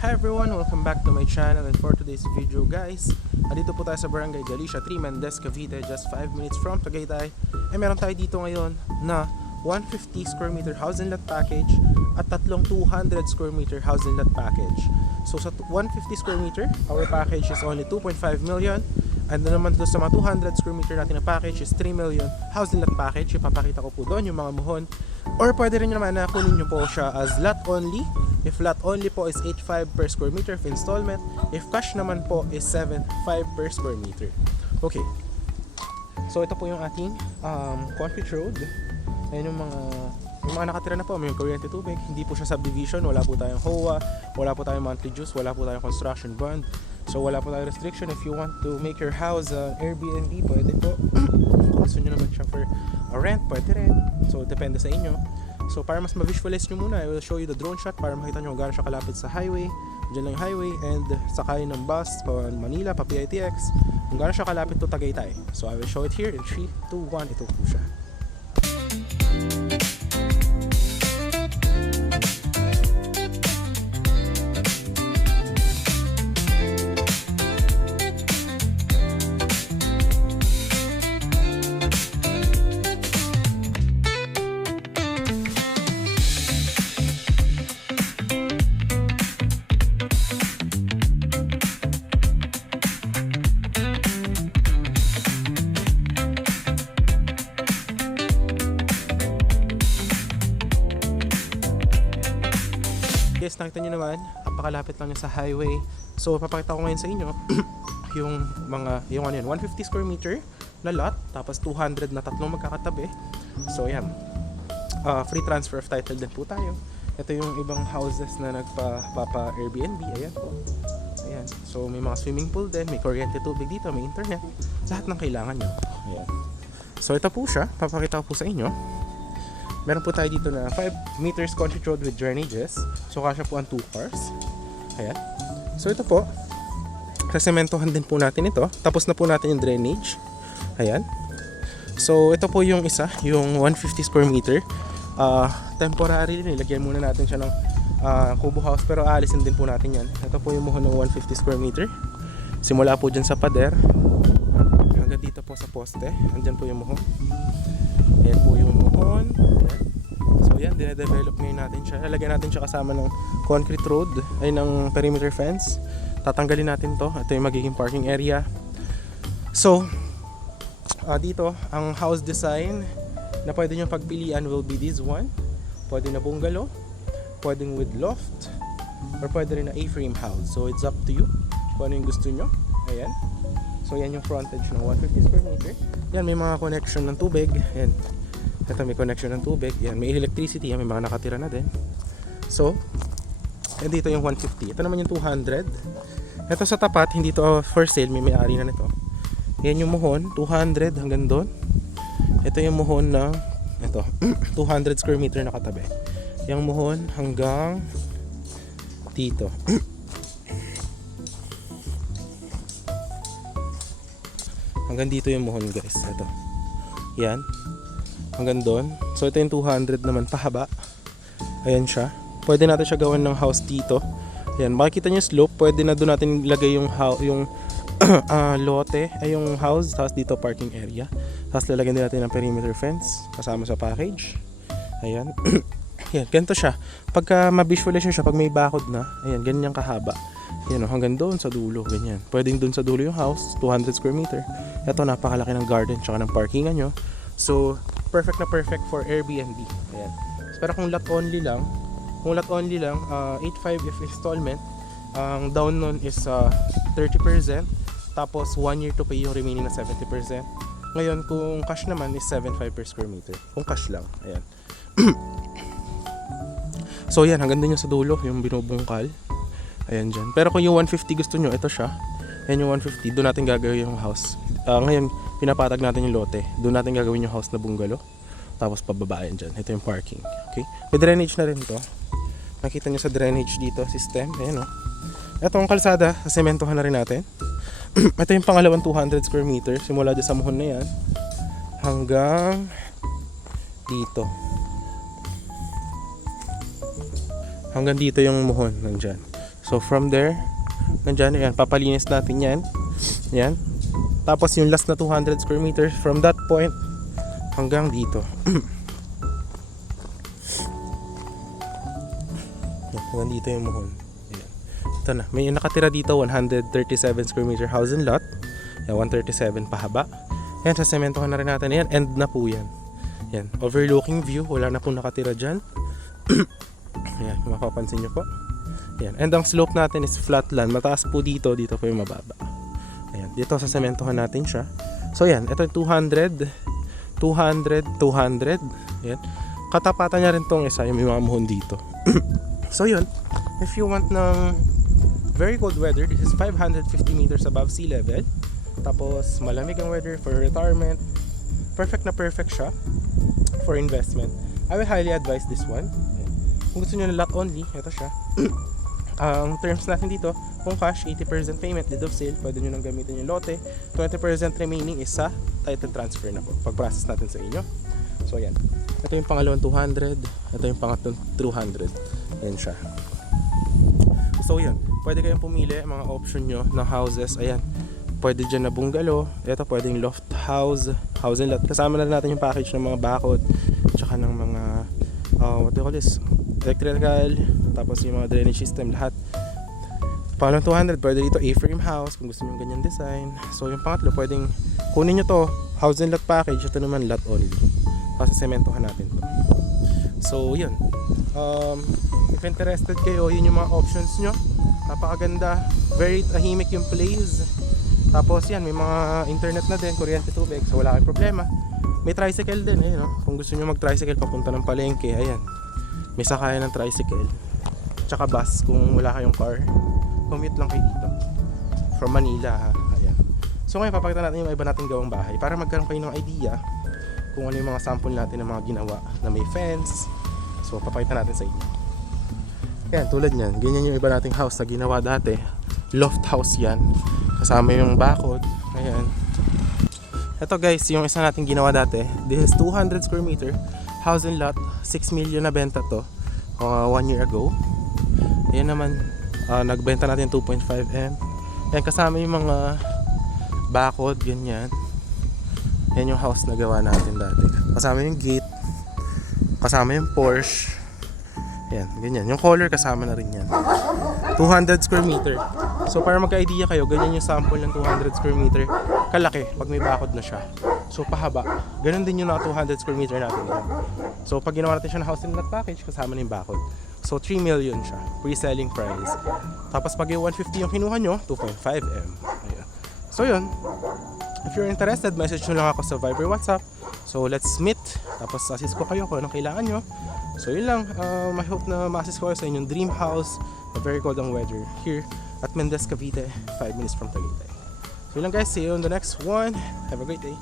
Hi everyone! Welcome back to my channel, and for today's video guys, andito po tayo sa Barangay Galicia, 3 Mendez, Cavite, just 5 minutes from Tagaytay. Meron tayo dito ngayon na 150 square meter house and lot package at tatlong 200 square meter house and lot package. So sa 150 square meter, our package is only 2.5 million. And naman doon sa mga 200 square meter natin na package is 3 million house and lot package. Ipapakita ko po doon yung mga muhon. Or pwede rin naman na kunin nyo po siya as lot only. If lot only po is 8.5 per square meter of installment. If cash naman po is 7.5 per square meter. Okay. So ito po yung ating concrete road. Ayan yung mga nakatira na po, may kuryente, tubig. Hindi po siya subdivision, wala po tayong HOA, wala po tayong monthly dues, wala po tayong construction bond. So wala po tayong restriction. If you want to make your house Airbnb, pwede po. Kung gusto nyo naman siya for a rent, pwede rin. So depende sa inyo. So para mas ma-visualize nyo muna, I will show you the drone shot para makita nyo kung gaano siya kalapit sa highway. Diyan lang yung highway, and sakay ng bus pa Manila, pa PITX, kung gaano siya kalapit to Tagaytay. So I will show it here in 3, 2, 1. Ito po siya. Guys, nakita nyo naman, napakalapit lang niya sa highway. So papakita ko ngayon sa inyo yung 150 square meter na lot, tapos 200 na tatlong magkakatabi. So yan, free transfer of title din po tayo. Ito yung ibang houses na nagpapa Airbnb. Ayan po. Ayan. So may mga swimming pool din, may kuryente, tubig dito, may internet, lahat ng kailangan nyo. Ayan. So ito po siya, papakita ko po sa inyo. Meron po tayo dito na 5 meters concrete road with drainages. So kasya po ang 2 cars. Ayan. So ito po, sasementohan din po natin ito. Tapos na po natin yung drainage. Ayan. So ito po yung isa, yung 150 square meter. Temporary, nilagyan muna natin siya ng kubo house, pero aalisin din po natin yan. Ito po yung muhon ng 150 square meter. Simula po dyan sa pader hanggang dito po sa poste. Andyan po yung muhon. Ayan po yung muhon. Ayan. So yan, dinedevelop ngayon natin siya. Lalagyan natin siya kasama ng concrete road, ay ng perimeter fence. Tatanggalin natin to. Ito yung magiging parking area. So dito, ang house design na pwede nyo pagpilian will be this one. Pwede na bungalow, pwedeng with loft, or pwede rin na A-frame house. So it's up to you kung ano yung gusto nyo. Ayan. So yan yung frontage ng 150 square meter. Yan, may mga connection ng tubig. Yan. Ito may connection ng tubig. Yan, may electricity. Yan, may mga nakatira na din. So, yan dito yung 150. Ito naman yung 200. Ito sa tapat, hindi to for sale. May may-ari na nito. Yan yung muhon, 200 hanggang doon. Ito yung muhon ng ito, 200 square meter na katabi. Yung muhon hanggang dito. Hanggang dito yung muhon guys. Ito. Yan. Hanggang doon. So ito yung 200 naman pahaba. Ayan siya. Pwede natin siya gawin ng house dito. Ayan. Makikita niyo slope. Pwede na doon natin ilagay yung lote. Ay yung house. Tapos dito parking area. Tapos lalagyan din natin ng perimeter fence. Kasama sa package. Ayan. Ayan. Ganito siya. Pagka ma-visualize siya. Pag may bakod na. Ayan. Ganyan kahaba. Yan, hanggang doon sa dulo, ganyan. Pwedeng doon sa dulo yung house, 200 square meter. Ito, napakalaki ng garden tsaka ng parkingan nyo. So, perfect na perfect for Airbnb. Ayan. So, pero kung lot only lang, 8.5 if installment, ang down nun is 30%, tapos 1 year to pay yung remaining na 70%. Ngayon, kung cash naman is 7.5 per square meter. Kung cash lang, ayan. So, yan, hanggang doon yung sa dulo, yung binubungkal. Ayan dyan. Pero kung yung 150 gusto nyo, ito siya. Ayan yung 150. Doon natin gagawin yung house. Ngayon, pinapatag natin yung lote. Doon natin gagawin yung house na bungalow. Tapos pababayan dyan. Ito yung parking. Okay? May drainage na rin to. Nakita nyo sa drainage dito, system. Ayan o. Ito ang kalsada. Sementohan na rin natin. Ito yung pangalawang 200 square meter. Simula dyan sa muhon na yan. Hanggang dito. Hanggang dito yung muhon nandyan. So from there, nandyan, ayan, papalinis natin yan. Yan. Tapos yung last na 200 square meters from that point hanggang dito. Hanggang dito yung muhon. Ayan. Ito na. May nakatira dito 137 square meter house and lot. Yan, 137 pahaba. Yan, sa sementohan na rin natin. Yan, end na po yan. Yan, overlooking view. Wala na po nakatira dyan. Ayan, mapapansin nyo po. Ayan, and ang slope natin is flat land. Mataas po dito, dito po yung mababa. Ayan, dito sa sementohan natin siya. So yan, ito yung 200, 200, 200. Ayan, katapatan niya rin tong isa, yung may mga muhon dito. So yun, if you want ng very cold weather, this is 550 meters above sea level. Tapos malamig ang weather for retirement. Perfect na perfect siya for investment. I will highly advise this one. Kung gusto nyo na lot only, ito siya. Ang terms natin dito, kung cash, 80% payment, deed of sale, pwede nyo nang gamitin yung lote. 20% remaining is sa title transfer na po, pag-process natin sa inyo. So ayan, ito yung pangalawang 200, ito yung pangatlong 200. Ayan siya. So yan, pwede kayong pumili mga option nyo ng houses. Ayan, pwede dyan na bungalow. Ito pwedeng loft house, house and lot. Kasama na natin yung package ng mga bakod, tsaka ng mga what do you call this, electrical, tapos yung mga drainage system, lahat. Pangalawang 200, pwede dito A-frame house kung gusto nyo ganyan design. So yung pangatlo, pwedeng kunin nyo to, house and lot package. Ito naman lot only, kasi sementohan natin to. So yun, if interested kayo, yun yung mga options nyo. Napakaganda, very tahimik yung place. Tapos yan, may mga internet na din, kuryente, tubig, so wala kayong problema. May tricycle din, eh, no? Kung gusto nyo mag-tricycle papunta ng palengke, ayan, may sakayan ng tricycle. Tsaka bus kung wala kayong car. Commute lang kayo dito from Manila, ha? Ayan. So ngayon papakita natin yung iba nating gawang bahay para magkaroon kayo ng idea kung ano yung mga sample natin ng mga ginawa na may fence. So papakita natin sa inyo. Ayan, tulad nyan, ganyan yung iba nating house na ginawa dati. Loft house yan, kasama yung bakod. Ayan. Ito guys, yung isa nating ginawa dati. This is 200 square meter house and lot. 6 million na benta to 1 year ago. Ayan naman, nagbenta natin 2.5M. Ayan, kasama yung mga bakod, ganyan. Ayan yung house na gawa natin dati. Kasama yung gate, kasama yung Porsche. Ayan, ganyan. Yung color kasama na rin yan. 200 square meter. So para magka-idea kayo, ganyan yung sample ng 200 square meter. Kalaki pag may bakod na siya. So pahaba. Ganun din yung 200 square meter natin. So pag ginawa natin siya ng house and lot package, kasama na yung bakod. So 3 million siya, pre-selling price. Tapos pag yung 150 yung kinuha nyo, 2.5M. Ayan. So yun, if you're interested, message nyo lang ako sa Viber, WhatsApp. So let's meet. Tapos assist ko kayo kung anong kailangan nyo. So yun lang, I hope na ma-assist ko kayo sa inyong dream house na very cold ang weather here at Mendez, Cavite, 5 minutes from Tagaytay. So yun lang guys, see you on the next one. Have a great day.